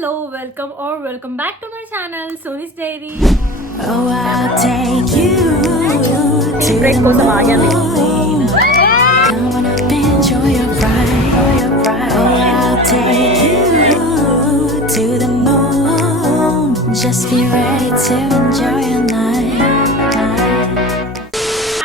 Hello, welcome back to my channel, Soni's Diary. Oh, I'll take you to the moon. Come on up, enjoy your ride. Oh, I'll take you to the moon. Just be ready to enjoy your night.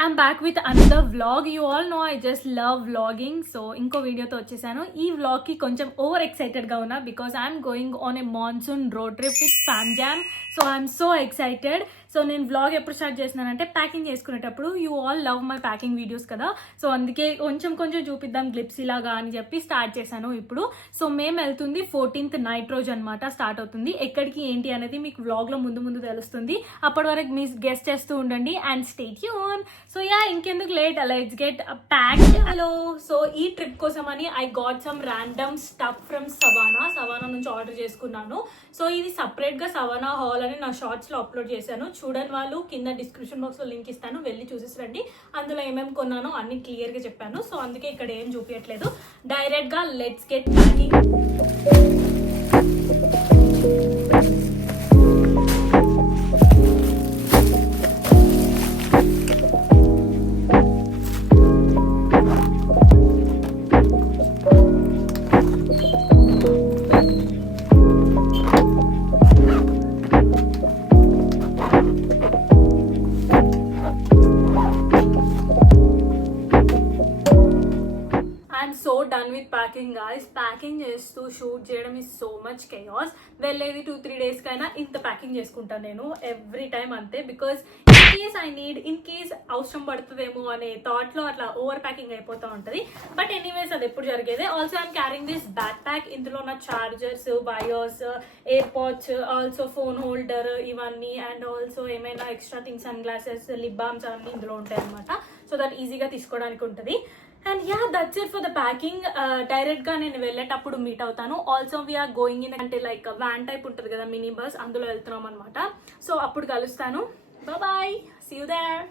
I'm back with another vlog. You all know I just love vlogging. So ఇంకో వీడియోతో వచ్చేసాను. ఈ vlog కి కొంచెం over excited గా ఉన్నా because I'm going on a monsoon road trip with fam jam. So I'm so excited. So నేను vlog ఎప్పుడు స్టార్ట్ చేస్తున్నానంటే ప్యాకింగ్ చేసుకునేటప్పుడు. You all love my packing videos కదా, సో అందుకే కొంచెం చూపిద్దాం గ్లిప్స్ ఇలాగా అని చెప్పి స్టార్ట్ చేశాను ఇప్పుడు. సో మేము వెళ్తుంది 14th నైట్ రోజు అనమాట స్టార్ట్ అవుతుంది. ఎక్కడికి ఏంటి అనేది మీకు వ్లాగ్ లో ముందు తెలుస్తుంది. అప్పటి వరకు మీ గెస్ట్ చేస్తూ ఉండండి and stay tune. So yeah, ఇంకెందుకు late, let's get packed. Hello, so ఈ ట్రిప్ కోసం అని I got some random stuff from Savana నుంచి ఆర్డర్ చేసుకున్నాను. సో ఇది సపరేట్ గా సవానా హాల్ అని నా షార్ట్స్ లో అప్లోడ్ చేశాను. చూడని వాళ్ళు కింద డిస్క్రిప్షన్ బాక్స్ లో లింక్ ఇస్తాను, వెళ్ళి చూసేసి రండి. అందులో ఏమేమి కొన్నానో అన్ని క్లియర్ గా చెప్పాను. సో అందుకే ఇక్కడ ఏం చూపించట్లేదు, డైరెక్ట్ గా let's get packing. Packing guys, packing చేస్తూ షూట్ చేయడం ఇస్ సో మచ్ కెయాస్. వెళ్ళేది 2-3 days కైనా ఇంత ప్యాకింగ్ చేసుకుంటాను నేను ఎవ్రీ టైమ్ అంతే. బికాస్ ఇన్ కేస్ అవసరం పడుతుందేమో అనే థాట్ లో అట్లా ఓవర్ ప్యాకింగ్ అయిపోతూ ఉంటుంది. బట్ ఎనీవేస్ అది ఎప్పుడు జరిగేదే. Also I'm carrying this backpack. ఇందులో నా chargers, wires, AirPods, also phone holder ఇవన్నీ, అండ్ ఆల్సో ఏమైనా extra things, sunglasses, lip balms అవన్నీ ఇందులో ఉంటాయి అనమాట. సో దట్ ఈజీగా తీసుకోవడానికి ఉంటుంది. And yeah, that's it for the packing. Direct గా నేను వెళ్ళేటప్పుడు మీట్ అవుతాను. ఆల్సో వీఆర్ గోయింగ్ ఇన్ అంటే లైక్ వ్యాన్ టైప్ ఉంటుంది కదా, మినీ బస్, అందులో వెళ్తున్నాం అనమాట. సో అప్పుడు కలుస్తాను. Bye, see you there.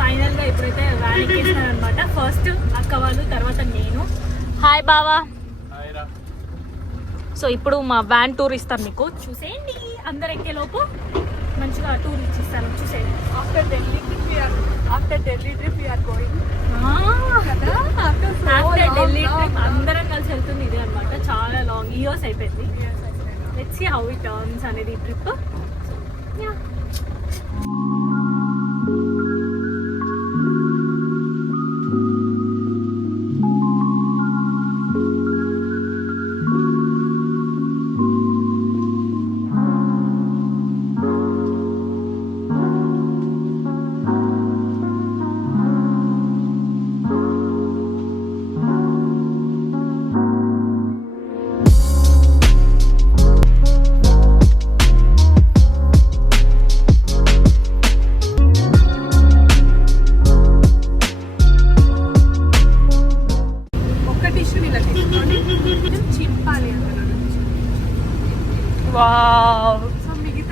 Final గా ఇప్పుడైతే వ్యాన్ ఎక్కేస్తాను అనమాట. ఫస్ట్ అక్క వాళ్ళు, తర్వాత నేను. హాయ్ బావా. సో ఇప్పుడు మా వ్యాన్ టూర్ ఇస్తాను మీకు, చూసేయండి. అందరు ఎక్కేలోపు మంచిగా టూర్ ఇచ్చిస్తాను, చూసేయండి. ఆఫ్టర్ ఢిల్లీ ట్రిప్ అందరం కలిసి వెళ్తుంది ఇదే అనమాట. చాలా లాంగ్ ఇయర్స్ అయిపోయింది. Let's see how it turns అనేది ఈ ట్రిప్.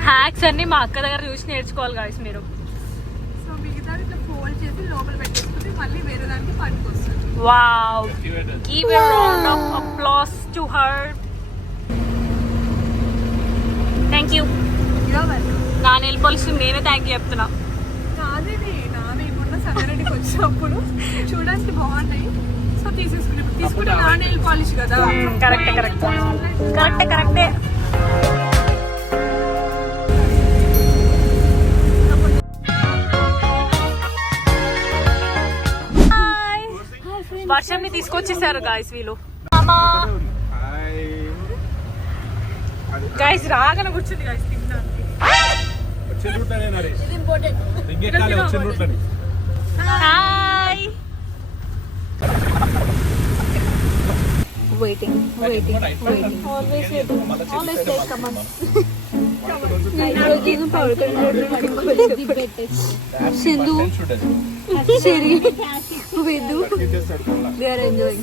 హ్యాక్స్ అన్ని మా అక్క దగ్గర చూసి నేర్చుకోవాలి గాయ్స్ మీరు. సో మిగతా ఇట్లా ఫోల్డ్ చేసి లోపల పెట్టేసుకుని మళ్ళీ వేరే దానికి పట్టుకొస్తుంది. Wow, give a round of applause to her. Thank you. నా నెయిల్ పాలిష్ నేనే థ్యాంక్ యూ చెప్తున్నా. నాది మొన్న సంగారెడ్డికి వచ్చినప్పుడు చూడడానికి బాగున్నాయి, సో తీసుకుంటే నా నెయిల్ పాలిష్ కదా. కరెక్టే. వర్షంని తీసుకొచ్చేసారు గాయస్ వీళ్ళు. గాయస్ రాగానే కూర్చుంది గాయస్ తినడానికి. Hi. Waiting. Always wait. Come on. Sindhu, Sherry, Vedu, they are enjoying.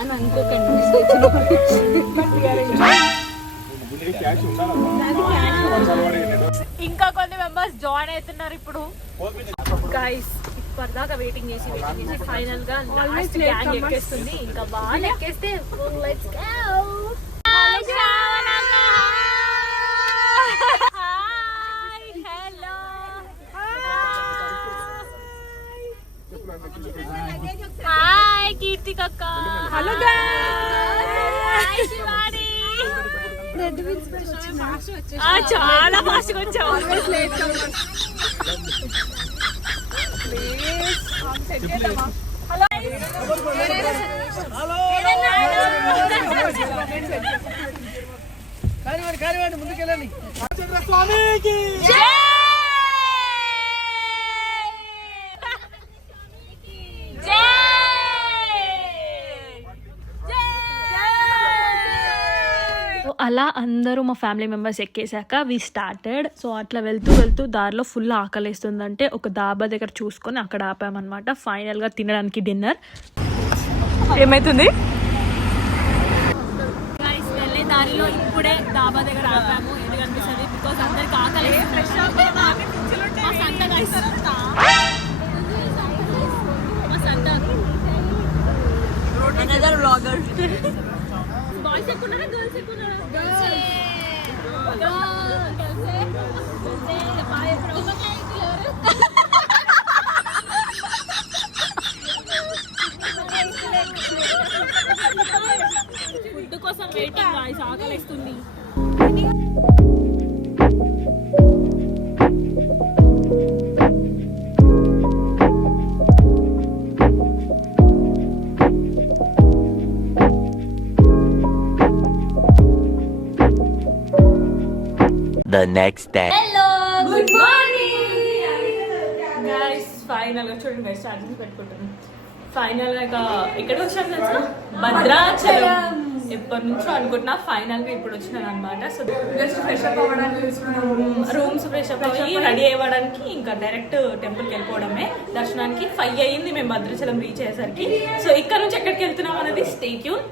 And uncooked. But we are enjoying. ఇంకా కొన్ని మెంబర్స్ జాయిన్ అవుతున్నారు ఇప్పుడు. గైస్ ఇప్పటిదాకా వెయిటింగ్ చేసి ఫైనల్ గా లాస్ట్ గ్యాంగ్ ఎక్కేస్తుంది. ఇంకా వాళ్ళు ఎక్కేస్తే let's go. Hi hello hi Keerthika అక్క. Hello hi Shivani. చాలా ఫాస్ట్ గా వచ్చావు. ముందుకెళ్ళండి. అలా అందరూ మా ఫ్యామిలీ మెంబర్స్ ఎక్కేసాక వి స్టార్టెడ్. సో అట్లా వెళ్తూ వెళ్తూ దారిలో ఫుల్ ఆకలిస్తుందంటే ఒక దాబా దగ్గర చూసుకొని అక్కడ ఆపామన్నమాట. ఫైనల్గా తినడానికి డిన్నర్. ఏమైతుంది వెళ్ళే దారిలో ఇప్పుడే దాబా దగ్గర ఆపాము. ఎందుకు అనిపిస్తుంది బికాస్ అందరికి ఆకలి. బాయ్స్ ఎక్కున్నారా గర్ల్స్ ఎక్కున్నారా? ఫుడ్ కోసం వెయిటింగ్ గాయ్స్. ఆకలిస్తుంది. The next day. Hello good morning guys. Final గా చూడండి గైస్ ఛార్జింగ్ పెట్టుకుంటున్నాను. ఫైనల్ గా ఎక్కడికి వచ్చాను తెలుసా? భద్రాచలం. ఎప్పటి నుంచో అనుకుంటున్నా ఫైనల్ గా ఇప్పుడు వచ్చినాను అనమాట. సో జస్ట్ ఫ్రెష్ అప్ అవ్వడానికి రూమ్స్ ఫ్రెష్ అప్ అయ్యి రెడీ అవ్వడానికి ఇంకా డైరెక్ట్ టెంపుల్కి వెళ్ళిపోవడమే. దర్శనానికి 5 అయ్యింది మేము భద్రాచలం రీచ్ అయ్యేసరికి. సో ఇక్కడ నుంచి ఎక్కడికి వెళ్తున్నాం అనేది స్టే ట్యూన్.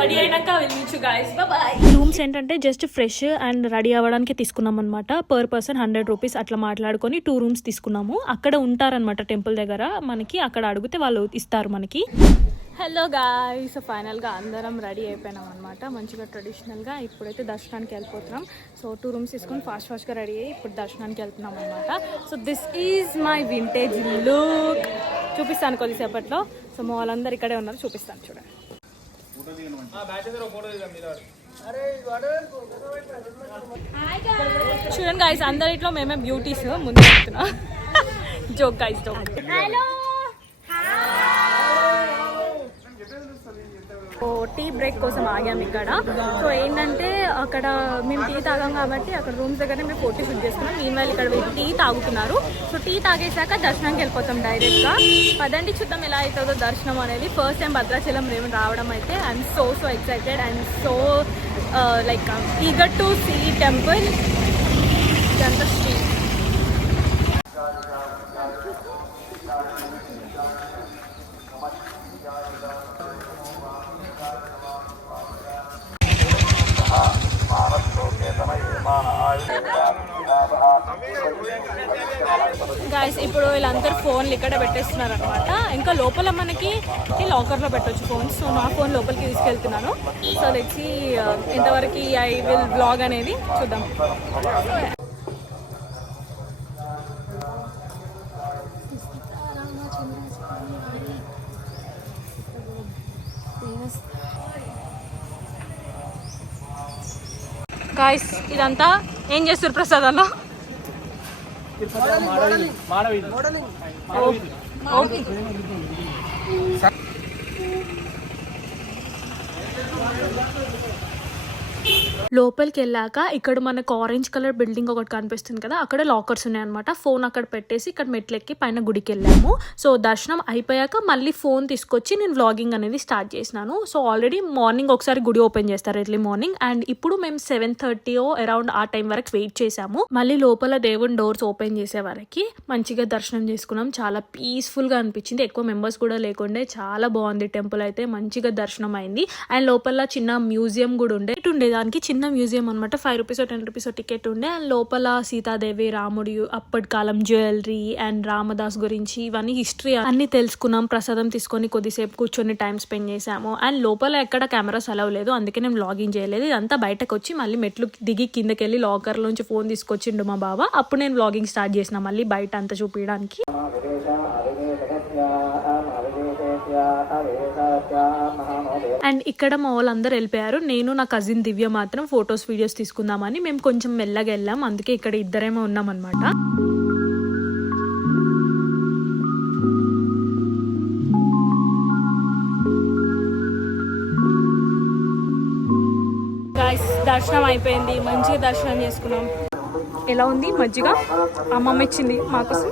రెడీ అయినాక వెళ్ళచ్చు గాయస్. బాయ్. రూమ్స్ ఏంటంటే జస్ట్ ఫ్రెష్ అండ్ రెడీ అవ్వడానికి తీసుకున్నాం అనమాట. పర్ పర్సన్ 100 రూపీస్ అట్లా మాట్లాడుకొని 2 రూమ్స్ తీసుకున్నాము. అక్కడ ఉంటారనమాట టెంపుల్ దగ్గర. మనకి అక్కడ అడిగితే వాళ్ళు ఇస్తారు మనకి. Hello guys. ఫైనల్గా అందరం రెడీ అయిపోయినాం అనమాట మంచిగా ట్రెడిషనల్గా. ఇప్పుడైతే దర్శనానికి వెళ్ళిపోతున్నాం. సో 2 రూమ్స్ తీసుకొని ఫాస్ట్గా రెడీ అయ్యి ఇప్పుడు దర్శనానికి వెళ్తున్నాం అనమాట. So this is my vintage look. చూపిస్తాను కొద్దిసేపట్లో. సో మా వాళ్ళందరూ ఇక్కడే ఉన్నారు, చూపిస్తాను చూడండి. చూడండి గాయస్ అందరిట్లో మేమే బ్యూటీస్. ముందు చెప్తున్నా joke guys joke. Hello tea break కోసం ఆగాము ఇక్కడ. సో ఏంటంటే అక్కడ మేము టీ తాగాం కాబట్టి అక్కడ రూమ్స్ దగ్గర మేము ఫోటో షూట్ చేసుకున్నాం. మీన్ వాళ్ళు ఇక్కడ టీ తాగుతున్నారు. సో టీ తాగేసాక దర్శనానికి వెళ్ళిపోతాం డైరెక్ట్గా. పదండి చూద్దాం ఎలా అవుతుందో దర్శనం అనేది. ఫస్ట్ టైం భద్రాచలం మేము రావడం అయితే I'm so excited and so like eager to see temple. ఇదంతా స్ట్రీట్. గాయస్ ఇప్పుడు వీళ్ళందరూ ఫోన్లు ఇక్కడ పెట్టేస్తున్నారు అనమాట. ఇంకా లోపల మనకి లాకర్లో పెట్టవచ్చు ఫోన్స్. సో నా ఫోన్ లోపలికి తీసుకెళ్తున్నాను. సో లెట్స్ ఎంతవరకు ఐ విల్ బ్లాగ్ అనేది చూద్దాం. గాయస్ ఇదంతా ఏం చేస్తారు ప్రసాద్ అన్న? ఓకే లోపలికి వెళ్ళాక ఇక్కడ మనకు ఆరెంజ్ కలర్ బిల్డింగ్ ఒకటి కనిపిస్తుంది కదా, అక్కడ లాకర్స్ ఉన్నాయన్నమాట. ఫోన్ అక్కడ పెట్టేసి ఇక్కడ మెట్లెక్కి పైన గుడికి వెళ్ళాము. సో దర్శనం అయిపోయాక మళ్ళీ ఫోన్ తీసుకొచ్చి నేను వ్లాగింగ్ అనేది స్టార్ట్ చేసినాను. సో ఆల్రెడీ మార్నింగ్ ఒకసారి గుడి ఓపెన్ చేస్తారు ఎర్లీ మార్నింగ్, అండ్ ఇప్పుడు మేము 7:30 అరౌండ్ ఆ టైం వరకు వెయిట్ చేసాము. మళ్ళీ లోపల దేవుని డోర్స్ ఓపెన్ చేసే వరకు మంచిగా దర్శనం చేసుకున్నాం. చాలా పీస్ఫుల్ గా అనిపించింది. ఎక్కువ మెంబర్స్ కూడా లేకుండే చాలా బాగుంది టెంపుల్ అయితే. మంచిగా దర్శనం అయింది. అండ్ లోపల చిన్న మ్యూజియం కూడా ఉండేది వెళ్ళేదానికి చిన్న మ్యూజియం అనమాట. 5 రూపీస్ 10 రూపీస్ టికెట్ ఉండే. అండ్ లోపల సీతాదేవి, రాముడి అప్పటి కాలం జ్యువెలరీ అండ్ రామదాస్ గురించి ఇవన్నీ హిస్టరీ అన్ని తెలుసుకున్నాం. ప్రసాదం తీసుకొని కొద్దిసేపు కూర్చొని టైం స్పెండ్ చేసాము. అండ్ లోపల ఎక్కడ కెమెరాస్ అలవ్ లేదు, అందుకే నేను లాగిన్ చేయలేదు. ఇదంతా బయటకు వచ్చి మళ్ళీ మెట్లు దిగి కిందకి వెళ్ళి లాకర్ లోంచి ఫోన్ తీసుకొచ్చిండు మా బావ. అప్పుడు నేను వ్లాగింగ్ స్టార్ట్ చేసిన మళ్ళీ బయట అంతా చూపించడానికి. అండ్ ఇక్కడ మా వాళ్ళందరూ వెళ్ళిపోయారు. నేను నా కజిన్ దివ్య మాత్రం ఫొటోస్ వీడియోస్ తీసుకుందామని మేము కొంచెం మెల్లగా వెళ్ళాం. అందుకే ఇక్కడ ఇద్దరేమో ఉన్నాం అనమాట. దర్శనం అయిపోయింది, మంచిగా దర్శనం చేసుకున్నాం. ఎలా ఉంది మజ్జిగ? అమ్మమ్మ ఇచ్చింది మాకోసం.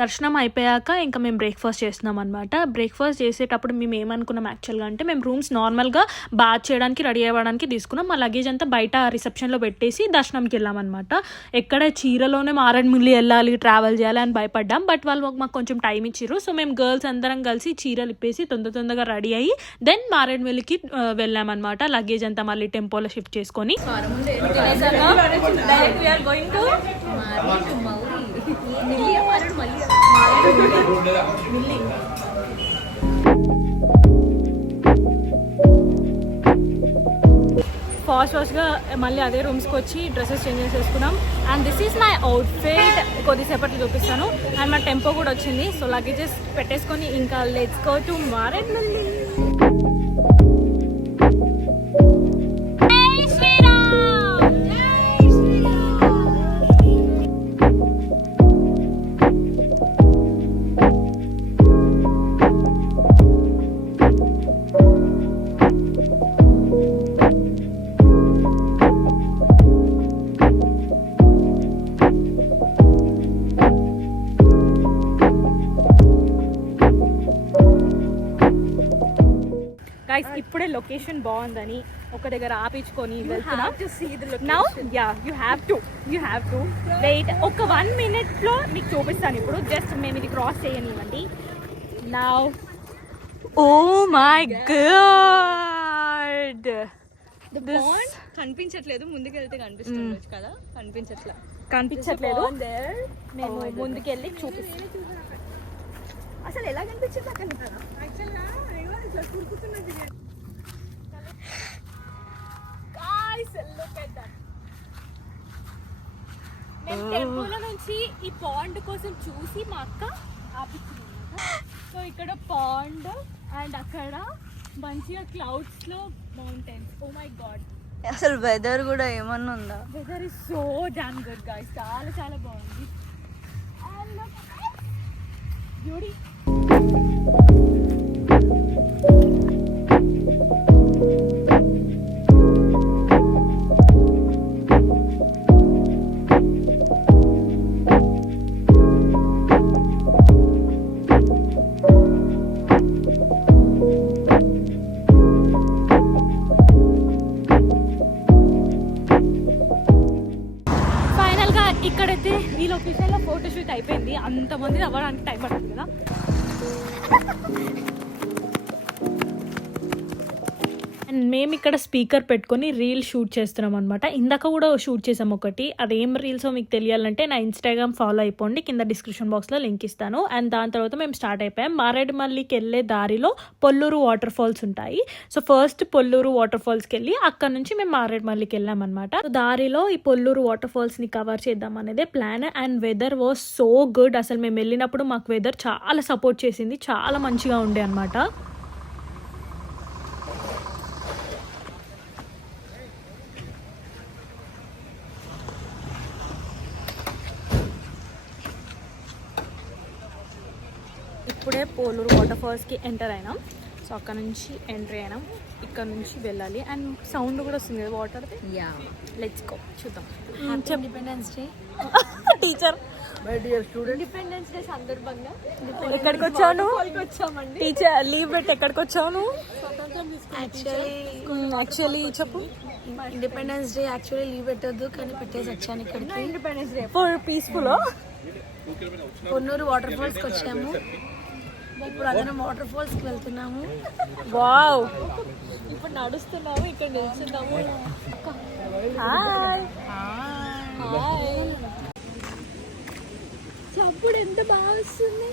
దర్శనం అయిపోయాక ఇంకా మేము బ్రేక్ఫాస్ట్ చేస్తున్నాం అనమాట. బ్రేక్ఫాస్ట్ చేసేటప్పుడు మేము ఏమనుకున్నాం యాక్చువల్గా అంటే మేము రూమ్స్ నార్మల్గా బాత్ చేయడానికి రెడీ అవ్వడానికి తీసుకున్నాం. మా లగేజ్ అంతా బయట రిసెప్షన్లో పెట్టేసి దర్శనంకి వెళ్ళామన్నమాట. ఎక్కడ చీరలోనే మారేడుమిల్లి వెళ్ళాలి, ట్రావెల్ చేయాలి అని భయపడ్డాం. బట్ వాళ్ళు మాకు కొంచెం టైం ఇచ్చిర్రు. సో మేము గర్ల్స్ అందరం కలిసి చీరలు ఇప్పేసి తొందరగా రెడీ అయ్యి దెన్ మారేడుమిల్లికి వెళ్ళామన్నమాట. లగేజ్ అంతా మళ్ళీ టెంపోలో షిఫ్ట్ చేసుకొని ఫాస్ట్గా మళ్ళీ అదే రూమ్స్కి వచ్చి డ్రెస్సెస్ చేంజ్ చేసేసుకున్నాం. And this is my outfit. కొద్దిసేపట్లో చూపిస్తాను. అండ్ మా టెంపో కూడా వచ్చింది. సో లగేజెస్ పెట్టేసుకొని ఇంకా లెట్స్ గో టు మారేడుమిల్లి. ఇప్పుడే లొకేషన్ బాగుందని ఒక దగ్గర ఆపించుకొని వెళ్తున్నాం. Now ya you have to wait. ఒక 1 minute మీకు చూపిస్తాను. ఇప్పుడు జస్ట్ మేము ఇది క్రాస్ చేయనివ్వండి. నౌ ఓ మై గాడ్, కనిపించట్లేదు. ముందుకెళ్తే కనిపిస్తుంది కదా, కనిపించట్లేదు. మేము ముందుకెళ్ళి చూపిస్తాం. అసలు ఎలా కనిపించింది అక్కడ ఇట్లా కురుకుతున్నది. మేము టెంపుల్ నుంచి ఈ పాండ్ కోసం చూసి మా అక్క ఆపించింది. సో ఇక్కడ పాండ్ అండ్ అక్కడ మంచిగా క్లౌడ్స్ లో మౌంటైన్స్. ఓ మై గాడ్, అసలు వెదర్ కూడా ఏమన్నా ఉందా? Weather is so damn good guys. చాలా చాలా బాగుంది. బ్యూటీ. ఇక్కడైతే ఈ లొకేషన్లో ఫోటోషూట్ అయిపోయింది. అంతమంది అవ్వడానికి టైం పడుతుంది కదా. అండ్ మేము ఇక్కడ స్పీకర్ పెట్టుకొని రీల్ షూట్ చేస్తున్నాం అనమాట. ఇందాక కూడా షూట్ చేసాం ఒకటి. అదేం రీల్సో మీకు తెలియాలంటే నా ఇన్స్టాగ్రామ్ ఫాలో అయిపోండి, కింద డిస్క్రిప్షన్ బాక్స్లో లింక్ ఇస్తాను. అండ్ దాని తర్వాత మేము స్టార్ట్ అయిపోయాం. మారేడుమల్లికి వెళ్ళే దారిలో పొల్లూరు వాటర్ ఫాల్స్ ఉంటాయి. సో ఫస్ట్ పొల్లూరు వాటర్ ఫాల్స్కి వెళ్ళి అక్కడ నుంచి మేము మారేడుమల్లికి వెళ్ళాం అనమాట. దారిలో ఈ పొల్లూరు వాటర్ ఫాల్స్ని కవర్ చేద్దాం అనేదే plan. And weather was so good. అసలు మేము వెళ్ళినప్పుడు మాకు వెదర్ చాలా సపోర్ట్ చేసింది, చాలా మంచిగా ఉండే అనమాట. ఇప్పుడే పోలూరు వాటర్ ఫాల్స్కి ఎంటర్ అయినాం. సో అక్కడ నుంచి ఎంట్రీ అయినాం. ఇక్కడ నుంచి వెళ్ళాలి. అండ్ సౌండ్ కూడా వస్తుంది కదా వాటర్ది. లెట్స్ గో చూద్దాం. Independence day teacher independence day సందర్భంగా ఎక్కడికి వచ్చావు నువ్వు వచ్చామండి. టీచర్ లీవ్ పెట్టి ఎక్కడికి వచ్చావు నువ్వు యాక్చువల్లీ చెప్పు ఇండిపెండెన్స్ డే యాక్చువల్లీ లీవ్ పెట్టొద్దు కానీ పెట్టేసి వచ్చాను ఇక్కడికి. Independence day for peaceful Ponnuru water ఫాల్స్కి వచ్చాము. ఇప్పుడు అందరం వాటర్ ఫాల్స్కి వెళ్తున్నాము. వావ్ ఇప్పుడు నడుస్తున్నాము, ఇక్కడ నిల్చున్నాము. హాయ్ చప్పుడు ఎంత బాగా వస్తుంది.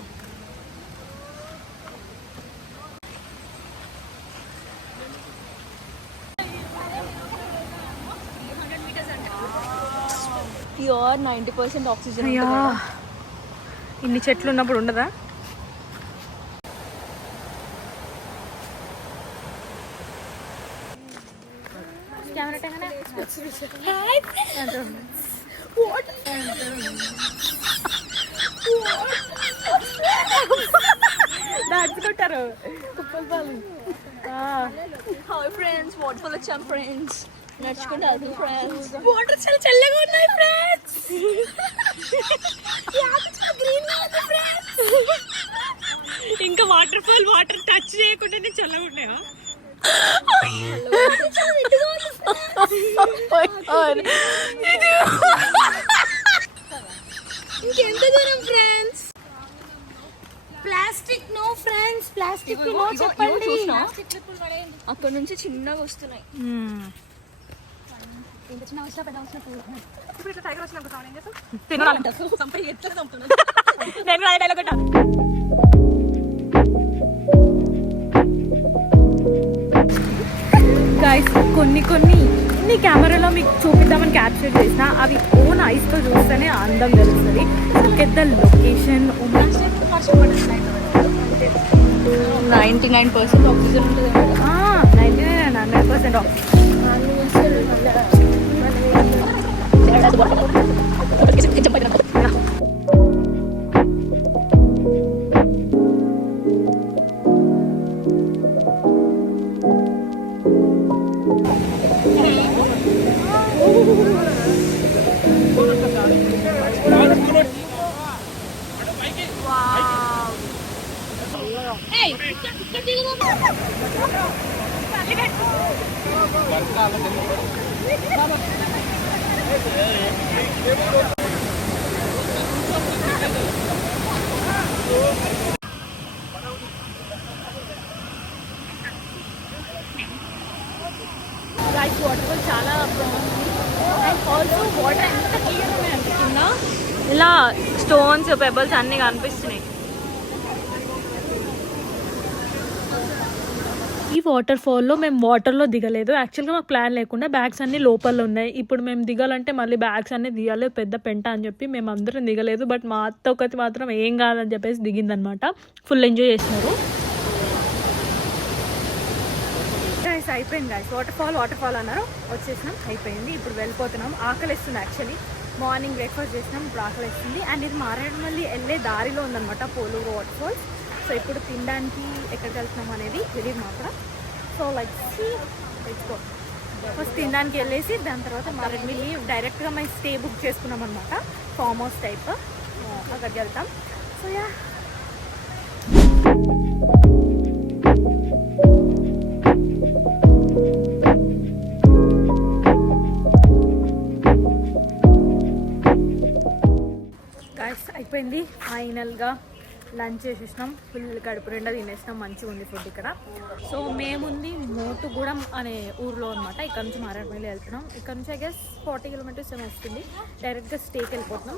Pure 90% oxygen. అయ్యా ఇన్ని చెట్లు ఉన్నప్పుడు ఉండదా దాచుకుంటారు హాయ్ ఫ్రెండ్స్, వాటర్ వచ్చాం ఫ్రెండ్స్, నడుచుకుంటూ వెళ్తాం ఫ్రెండ్స్. వాటర్ చాలా చల్లగా ఉన్నాయి ఫ్రెండ్స్ ఇంకా వాటర్ ఫాల్ వాటర్ టచ్ చేయకుండానే చల్లగా ఉన్నాయా ఇంకెంత దూరం friends? Plastic no friends, plastic no చెప్పండి. అక్కడ నుంచి చిన్నగా వస్తున్నాయి. ఇప్పుడు ఇట్లా టైగర్ వచ్చినప్పుడు కావాలి ఏం చేస్తాం? నేను కూడా డైలాగ్ కొట్టా గైస్ కొన్ని ఇన్ని కెమెరాలో మీకు చూపిద్దామని క్యాప్చర్ చేసిన అవి ఓన్ ఐస్తో చూస్తేనే అందం తెలుస్తుంది. పెద్ద లొకేషన్ 99% ఆక్సిజన్ ఉంటుంది. 99% గైస్ వాటర్ చాలా అండ్ ఆల్సో వాటర్ ఎంత క్లియర్ ఉన్నాయి అనిపిస్తుందా, ఇలా స్టోన్స్ పెబల్స్ అన్నీ కనిపిస్తున్నాయి. ఈ వాటర్ ఫాల్లో మేము వాటర్లో దిగలేదు. యాక్చువల్గా మాకు ప్లాన్ లేకుండా బ్యాగ్స్ అన్నీ లోపల ఉన్నాయి. ఇప్పుడు మేము దిగాలంటే మళ్ళీ బ్యాగ్స్ అన్నీ దిగాలి, పెద్ద పెంట అని చెప్పి మేము అందరం దిగలేదు. బట్ మా అత్త ఒకటి మాత్రం ఏం కాదని చెప్పేసి దిగిందనమాట. ఫుల్ ఎంజాయ్ చేసినారు. గైస్ అయిపోయింది గైస్, వాటర్ ఫాల్ అన్నారు, వచ్చేసినాం, అయిపోయింది. ఇప్పుడు వెళ్ళిపోతున్నాం. ఆకలిస్తుంది యాక్చువల్లీ. మార్నింగ్ బ్రేక్ఫాస్ట్ చేసినాం, ఇప్పుడు ఆకలిస్తుంది. అండ్ ఇది మారేడుమల్లి వెళ్ళే దారిలో ఉందన్నమాట పోలూరు వాటర్ ఫాల్స్. సో ఇప్పుడు తినడానికి ఎక్కడికి వెళ్తున్నాం అనేది తెలియదు మాత్రం. So let's go. ఫస్ట్ తినడానికి వెళ్ళేసి దాని తర్వాత మారేడుమల్లి డైరెక్ట్గా మేము స్టే బుక్ చేసుకున్నాం అనమాట, ఫామ్ హౌస్ టైప్. అక్కడికి వెళ్తాం. సో యా గైస్ అయిపోయింది. ఫైనల్గా లంచ్ చేసేసినాం, ఫుల్ కడుపు నిండా తినేసినాం. మంచిగా ఉంది ఫుడ్ ఇక్కడ. సో మేముంది మోటుగూడెం అనే ఊర్లో అనమాట. ఇక్కడ నుంచి మారేడుమల్లి వెళ్తున్నాం. ఇక్కడ నుంచి ఐ గెస్ 40 కిలోమీటర్స్ ఏమో వస్తుంది. డైరెక్ట్గా స్టేకి వెళ్ళిపోతున్నాం.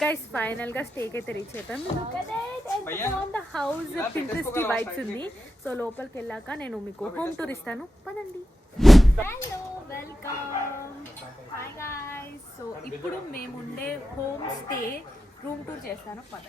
గైస్ ఫైనల్గా స్టేకి అయితే రీచ్ అయిపోయాం. ద హౌస్ పింట్రెస్ట్ వైబ్స్ ఉంది. సో లోపలికి వెళ్ళాక నేను మీకు హోమ్ టూర్ ఇస్తాను, పదండి. Hello, welcome. Hi guys. So ఇప్పుడు మేము ఉండే హోమ్ స్టే రూమ్ టూర్ చేస్తాను పద.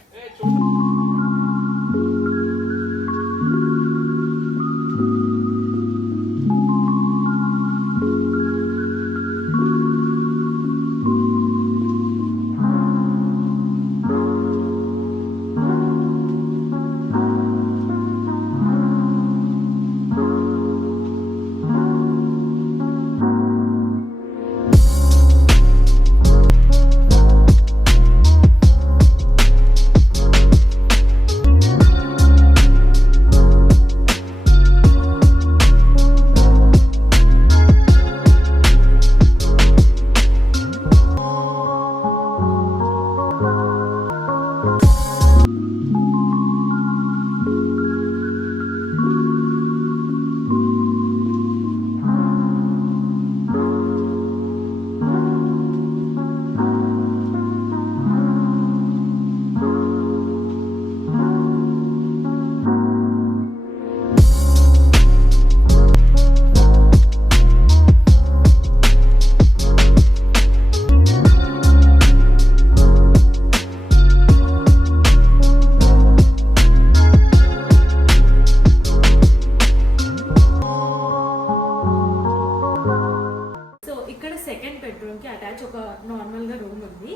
సెకండ్ బెడ్రూమ్ కి అటాచ్ ఒక నార్మల్ గా రూమ్ ఉంది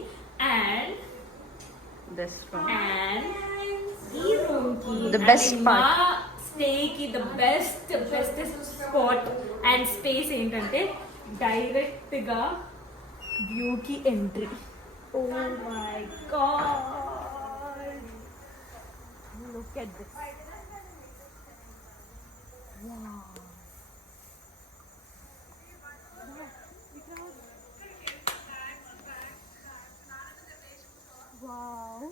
అండ్ ఈ రూమ్ కి The best part. స్టే కి the best spot and space ఏంటంటే డైరెక్ట్ గా వ్యూ కి entry. Oh my god, look at this. Wow,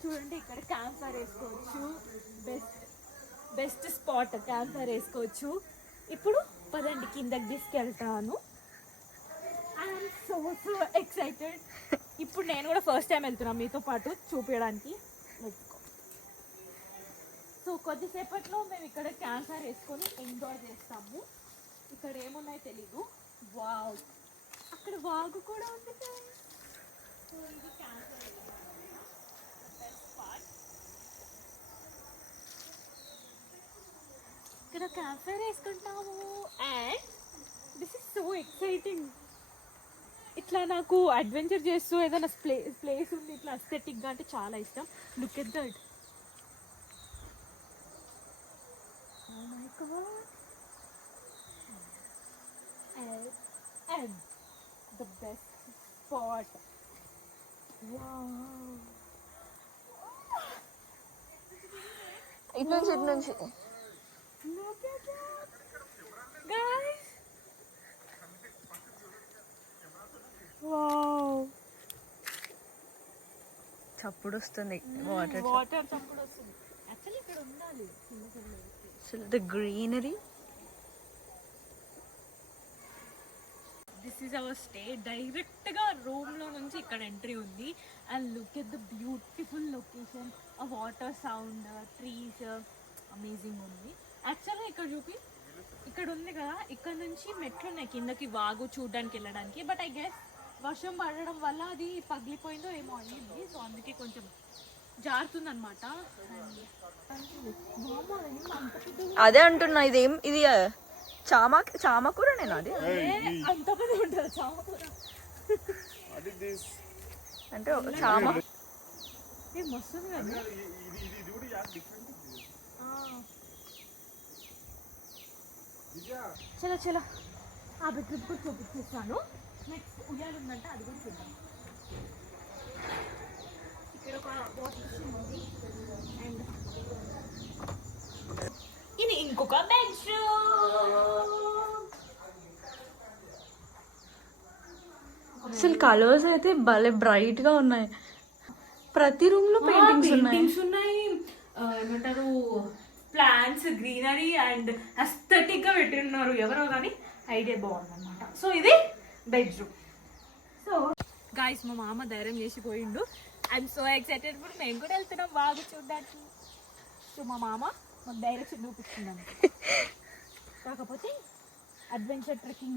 చూడండి ఇక్కడ క్యాంప్ ఫైర్ వేసుకోవచ్చు. బెస్ట్ స్పాట్ క్యాంప్ ఫైర్ వేసుకోవచ్చు. ఇప్పుడు పదండి కిందకి తీసుకెళ్తాను. I'm so excited. ఇప్పుడు నేను కూడా ఫస్ట్ టైం వెళ్తున్నాను మీతో పాటు చూపించడానికి. సో కొద్దిసేపట్లో మేము ఇక్కడ క్యాంప్ ఫైర్ వేసుకొని ఎంజాయ్ చేస్తాము. ఇక్కడ ఏమున్నాయో తెలీదు. వావ్, అక్కడ వాగు కూడా ఉంది. ఇక్కడ క్యాంప్ ఫైర్ వేసుకుంటాము and this is so exciting. ఇట్లా నాకు అడ్వెంచర్ చేస్తూ ఏదైనా ప్లేస్ ఉంది ఇట్లా అస్థెటిక్గా అంటే చాలా ఇష్టం. Look at that. Oh my God. And the best spot. Wow. ఇటు నుంచి Look at that, guys. Wow. చప్పుడు వస్తుంది వాటర్ చప్పుడు వస్తుంది. యాక్చువల్లీ ఇక్కడ ఉండాలి. The greenery. This is our stay. డైరెక్ట్గా రూమ్లో నుంచి ఇక్కడ ఎంట్రీ ఉంది. And look at the beautiful location. ఆ వాటర్ సౌండ్, ట్రీస్, అమేజింగ్ ఉంది. యాక్చువల్గా ఇక్కడ చూపి, ఇక్కడ ఉంది కదా, ఇక్కడ నుంచి మెట్లు ఉన్నాయి కిందకి వాగు చూడడానికి వెళ్ళడానికి. బట్ ఐ గెస్ వర్షం పడడం వల్ల అది పగిలిపోయిందో ఏమో అయ్యింది. సో అందుకే కొంచెం జారుతుంది అనమాట. అదే అంటున్నా, ఇది చామకూర నేను అది అంత పెద్ద ఉంటుంది చామకూర అంటే చామ మస్తుంది కదా. చలో చలో ఆ బెడ్రూమ్ కూడా చూపించేస్తాను. నెక్స్ట్ ఉయ్యాలు ఉందంటే అది కూడా చూద్దాం. ఇక్కడ ఒక వాషింగ్ ఉంది అండ్ ఇది ఇంకొక బెడ్రూమ్. అసలు కలర్స్ అయితే భలే బ్రైట్ గా ఉన్నాయి. ప్రతి రూమ్ లో పెయింటింగ్స్ ఉన్నాయి. ఏమంటారు, ప్లాంట్స్, గ్రీనరీ అండ్ అస్థెటిక్ గా పెట్టిన్నారు ఎవరో కానీ ఐడియా బాగుందన్నమాట. సో ఇది బెడ్రూమ్. సో గాయస్, మా మామ ధైర్యం చేసిపోయిండు. I'm so excited. ఇప్పుడు మేము కూడా వెళ్తున్నాం బాగా చూడడానికి. సో మా మామ మాకు డైరెక్షన్ చూపిస్తున్నాం. కాకపోతే అడ్వెంచర్ ట్రెక్కింగ్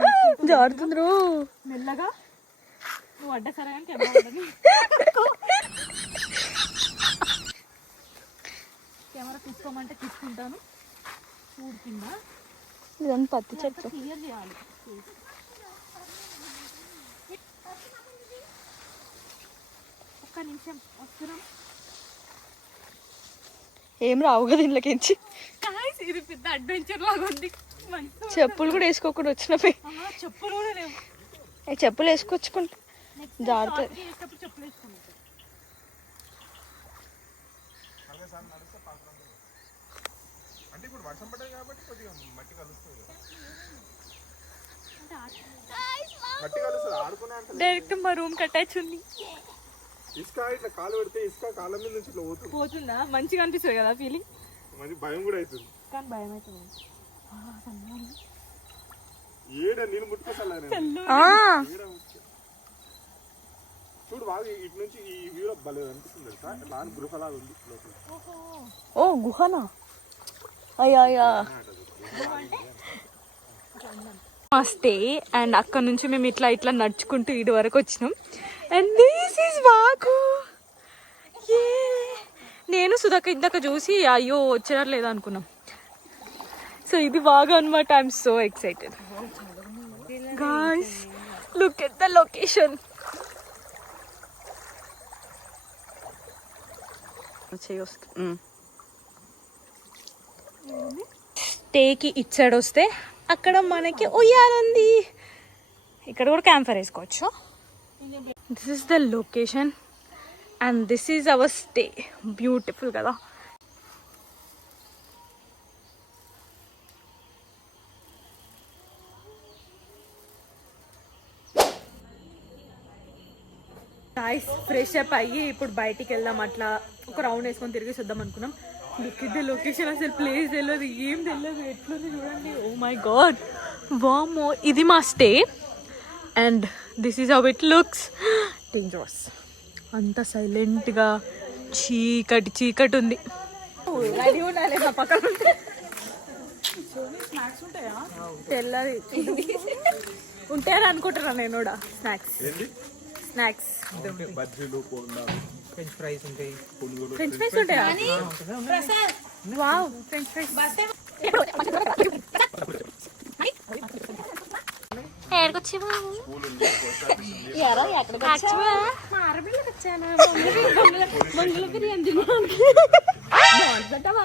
జారుతుండ్రు. మెల్లగా నువ్వు అడ్డ సరే అని కెమెరా తీసుకోమంటే తీసుకుంటాను. చూడు కింద ఇదంతా పత్తి చెట్టు. క్లియర్ చేయాలి. ఒక్క నిమిషం వస్తున్నాం. ఏం రావు కదా ఇంట్లోకించి. ఇది పెద్ద అడ్వెంచర్ లాగా ఉంది. చెప్పులు కూడా వేసుకోకుండా వచ్చినవి. చెప్పులు కూడా లేవు. చెప్పులు వేసుకొచ్చుకుంటా జారుతుంది. చెప్పులు వేసుకున్నాం. డైరెక్ట్ మా రూమ్ అటాచ్ ఉంది. ఇసుక ఇట్లా కాలు పెడితే ఇసుక కాళ్ళ మీద నుంచి ఇట్లా పోతుందా? మంచిగా అనిపిస్తుంది కదా ఫీలింగ్. మంచి భయం కూడా అవుతుంది. కానీ భయం అవుతుంది. ఏడ నీళ్ళు ముట్టుకోసాలి. చూడు బాగా ఇటు నుంచి ఈ వ్యూ భలే అనిపిస్తుంది తెలుసా. లాన్ గృహలాగా ఉంది లోపల. ఓ గుహనా? అయ్యా మా స్టే అండ్ అక్కడ నుంచి మేము ఇట్లా ఇట్లా నడుచుకుంటూ ఇటు వరకు వచ్చినాం. అండ్ దిస్ ఈజ్ వాగు. నేను సుధాక ఇందాక చూసి అయ్యో వచ్చారా లేదా అనుకున్నాం. సో ఇది వాగు అనమాట. I'm so excited. Guys look at the location. స్టేకి ఇటు సైడ్ వస్తే అక్కడ మనకి ఉయ్యాలుంది. ఇక్కడ కూడా క్యాంప్ ఫైర్ వేసుకోవచ్చు. This is the location and this is our stay. Beautiful కదా. ఫ్రెష్ అప్ అయ్యి ఇప్పుడు బయటికి వెళ్దాం. అట్లా ఒక రౌండ్ వేసుకొని తిరిగి చూద్దాం అనుకున్నాం. Look at the location. అసలు ప్లేస్ తెలియదు, ఏం తెలియదు. ఎట్లుంది చూడండి. ఓ మై గాడ్, వామ్మో. ఇది మా stay and this is how it looks. Dangerous. అంత సైలెంట్గా చీకటి చీకటి ఉంది. రెడీ ఉండాలి నా పక్కన. స్నాక్స్ ఉంటాయా? తెల్లది ఉంటాయని అనుకుంటున్నా నేను కూడా. స్నాక్స్ బజ్జీలు, ఫ్రెంచ్ ఫ్రైస్ ఉంటాయి. ఫ్రెంచ్ ఫ్రైస్ ఉంటాయా? Wow, French fries. మంగళ బిర్యానీ తిన్నాను. చాలా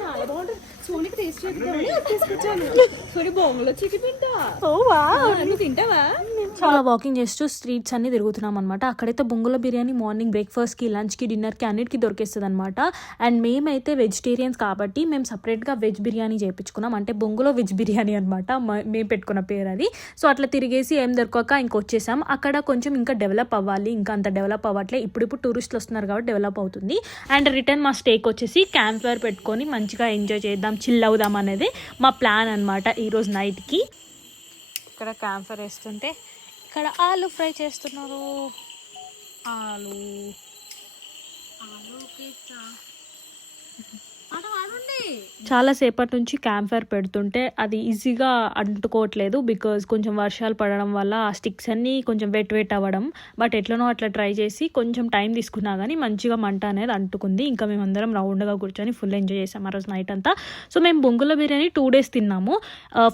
చాలా బాగుంటుంది. సోనికి టేస్ట్ తీసుకొచ్చాను. సోని బొంగులో చికెన్ తింటావా? చాలా వాకింగ్ చేస్తూ స్ట్రీట్స్ అన్ని తిరుగుతున్నాం అనమాట. అక్కడైతే బొంగుల బిర్యానీ మార్నింగ్ బ్రేక్ఫాస్ట్కి, లంచ్కి, డిన్నర్కి అన్నిటికీ దొరికేస్తుంది అనమాట. అండ్ మేమైతే వెజిటేరియన్స్ కాబట్టి మేము సపరేట్గా వెజ్ బిర్యానీ చేయించుకున్నాం. అంటే బొంగులో వెజ్ బిర్యానీ అనమాట. మేము పెట్టుకున్న పేరు అది. సో అట్లా తిరిగేసి ఏం దొరకక ఇంకొచ్చేసాం. అక్కడ కొంచెం ఇంకా డెవలప్ అవ్వాలి. ఇంకా అంత డెవలప్ అవ్వట్లే. ఇప్పుడు టూరిస్టులు వస్తున్నారు కాబట్టి డెవలప్ అవుతుంది. అండ్ రిటర్న్ మా స్టేకి వచ్చేసి క్యాంప్ ఫైర్ పెట్టుకొని మంచిగా ఎంజాయ్ చేద్దాం, చిల్ అవుదాం అనేది మా ప్లాన్ అనమాట ఈరోజు నైట్కి. ఇక్కడ క్యాంప్ ఫైర్ వేస్తుంటే ఇక్కడ ఆలు ఫ్రై చేస్తున్నారు. ఆలు చాలా సేపటి నుంచి క్యాంప్ ఫైర్ పెడుతుంటే అది ఈజీగా అంటుకోవట్లేదు. బికాజ్ కొంచెం వర్షాలు పడడం వల్ల ఆ స్టిక్స్ అన్నీ కొంచెం వెట్ అవ్వడం. బట్ ఎట్లనో అట్లా ట్రై చేసి కొంచెం టైం తీసుకున్నా కానీ మంచిగా మంట అనేది అంటుకుంది. ఇంకా మేమందరం రౌండ్గా కూర్చొని ఫుల్ ఎంజాయ్ చేసాం ఆ రోజు నైట్ అంతా. సో మేము బొంగుల బిర్యానీ 2 days తిన్నాము.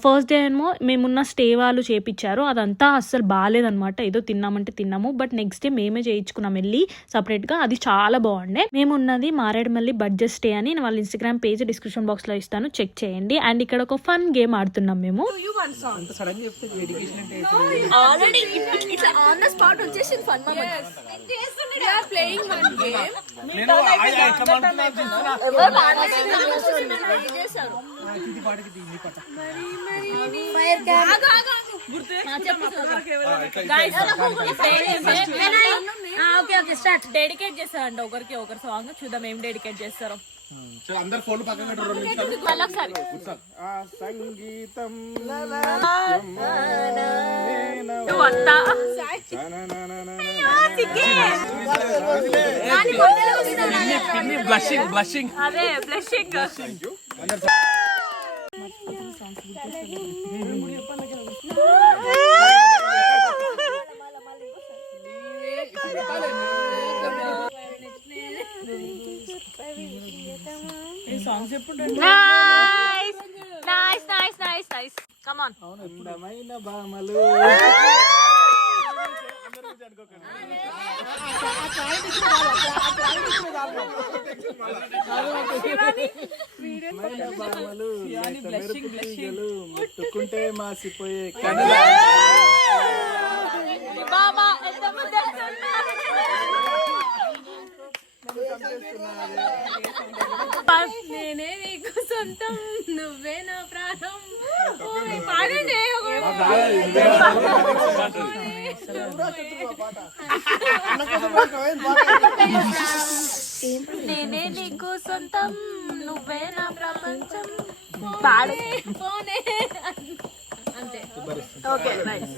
ఫస్ట్ డే ఏమో మేమున్న స్టే వాళ్ళు చేపించారు. అదంతా అస్సలు బాగాలేదనమాట. ఏదో తిన్నామంటే తిన్నాము. బట్ నెక్స్ట్ డే మేమే చేయించుకున్నాం వెళ్ళి సపరేట్గా. అది చాలా బాగుండే. మేమున్నది మారేడుమల్లి బడ్జెట్ స్టే అని వాళ్ళ ఇన్స్టాగ్రామ్ పేజ్ డిస్క్రిప్షన్ బాక్స్ లో ఇస్తాను, చెక్ చేయండి. అండ్ ఇక్కడ ఒక ఫన్ గేమ్ ఆడుతున్నాం మేము. Fire camp okay okay start. Dedicate చేస్తారంట ఒకరికి ఒకరు సాంగ్, చూద్దాం ఏం డెడికేట్ చేస్తారో. అందరు ఫోన్లు పక్కన పెట్టు, 2 నిమిషాలు. మళ్ళీ ఒకసారి ఆ సంగీతం బ్లషింగ్ అదే blushing. Nice nice nice nice come on. అందమైన బామలు ముట్టుకుంటే మాసిపోయే బాబా ఎంతమంది నేనే నీకు సొంతం నువ్వే నా ప్రాణం. పాడండి నేనే నీకు సొంతం నువ్వే నా ప్రపంచం. పాడే పోనే అంతే. Okay nice.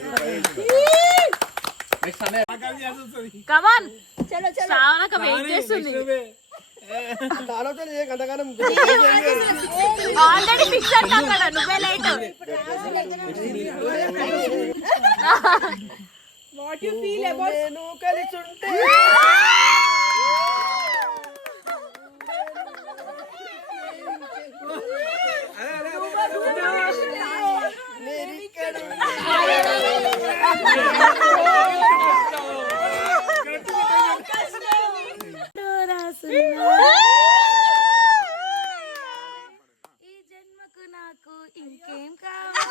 Come on Shravanaka wait చేస్తుంది. ఆల్రెడీ ఫిక్స్ అక్కడ నువ్వే late. What you feel about నేను కలిసి ఉంటే ఈ జన్మకు నాకు ఇంకేం కావాలి.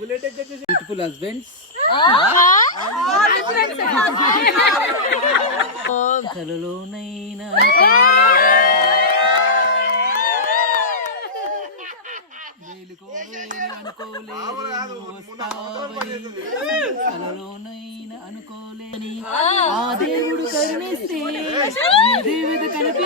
బ్యూటిఫుల్ హస్బెండ్స్ కలలోనైనా కలలోనైనా అనుకోలేని ఆ దేవుడు కరుణిస్తే దేవత కనిపిస్తే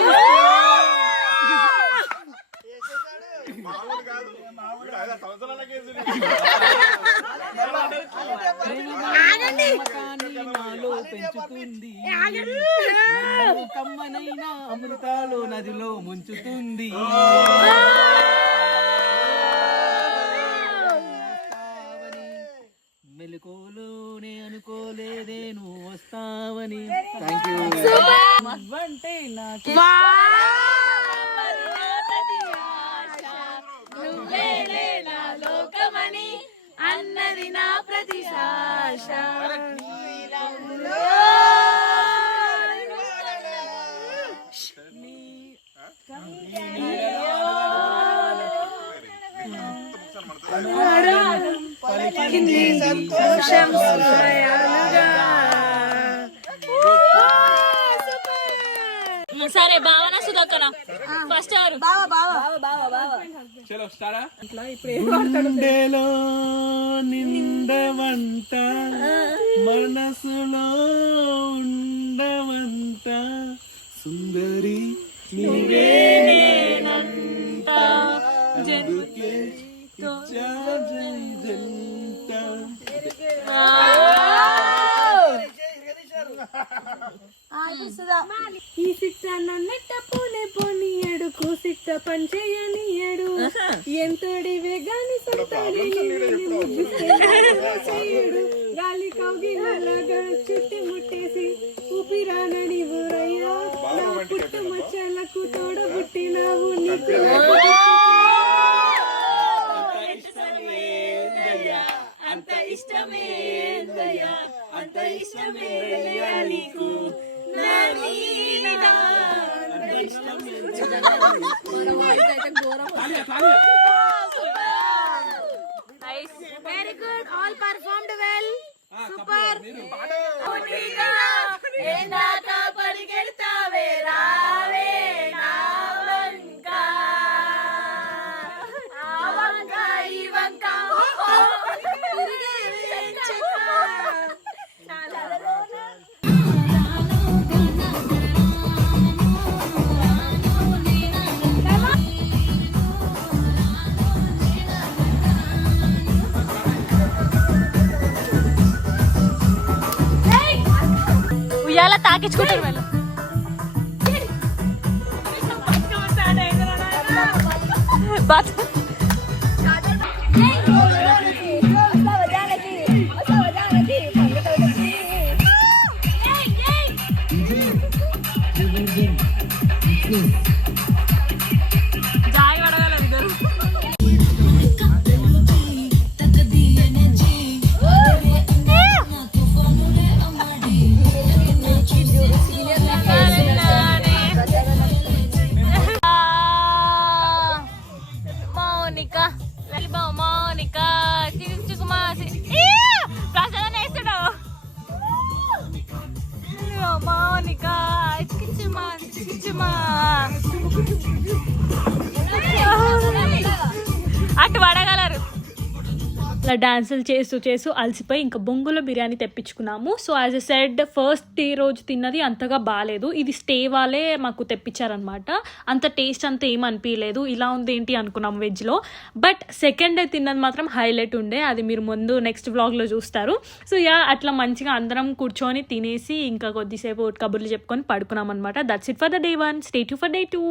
నాలో పెంచుతుంది, కమ్మనైనా అమృతాలు నదిలో ముంచుతుంది. మెలకువలోనే అనుకోలేదే నువ్వు వస్తావని. Thank you. అంటే నాకు లోకమని అన్నది నా ప్రతిశాష. సంతోషం సరే భావన సుధాకర ఫస్ట్ ఎవరు? చలో స్టార్ట్. గుండెలో నిండవంట మనసులో ఉండవంట సుందరి నీవే నేనంట జంటే ఈ సిట్ట నన్నెట్ట పోనే పోనీయడు కూసిట్ట పంచేయనియడు ఎంతడివే గాని సంతాడి చేయడు గాలి కౌగిలగా చుట్టి ముట్టేసి ఊపిరానని ఊరయ్యా నా పుట్టు మచ్చలకు తోడబుట్టినావు నీకు అంత ఇష్టమేందయ్యా అంత ఇష్టమేందయ్యా నీకు నా మీద అంత Very good. All performed well. ఉయ్యాల తాకించుకుంటారు వీళ్ళు. బట్ జాయ్ పడగలరు ఇద్దరు. మౌనిక మౌనిక చిరుచుకుమా ప్రసాదం వేస్తున్నావు. మౌనిక చిచ్చుమా చిచ్చుమా అటు పడగలరు. అలా డాన్సులు చేస్తూ చేస్తూ అలసిపోయి ఇంకా బొంగుల బిర్యానీ తెప్పించుకున్నాము. So as I said first day రోజు తిన్నది అంతగా బాగాలేదు. ఇది స్టే వాళ్ళే మాకు తెప్పించారనమాట. అంత టేస్ట్ అంత ఏం అనిపించలేదు. ఇలా ఉంది ఏంటి అనుకున్నాం వెజ్లో. బట్ సెకండ్ డే తిన్నది మాత్రం హైలైట్ ఉండే. అది మీరు ముందు నెక్స్ట్ వ్లాగ్లో చూస్తారు. సో అట్లా మంచిగా అందరం కూర్చొని తినేసి ఇంకా కొద్దిసేపు కబుర్లు చెప్పుకొని పడుకున్నాం అనమాట. That's it for the day 1. Stay tune for day 2.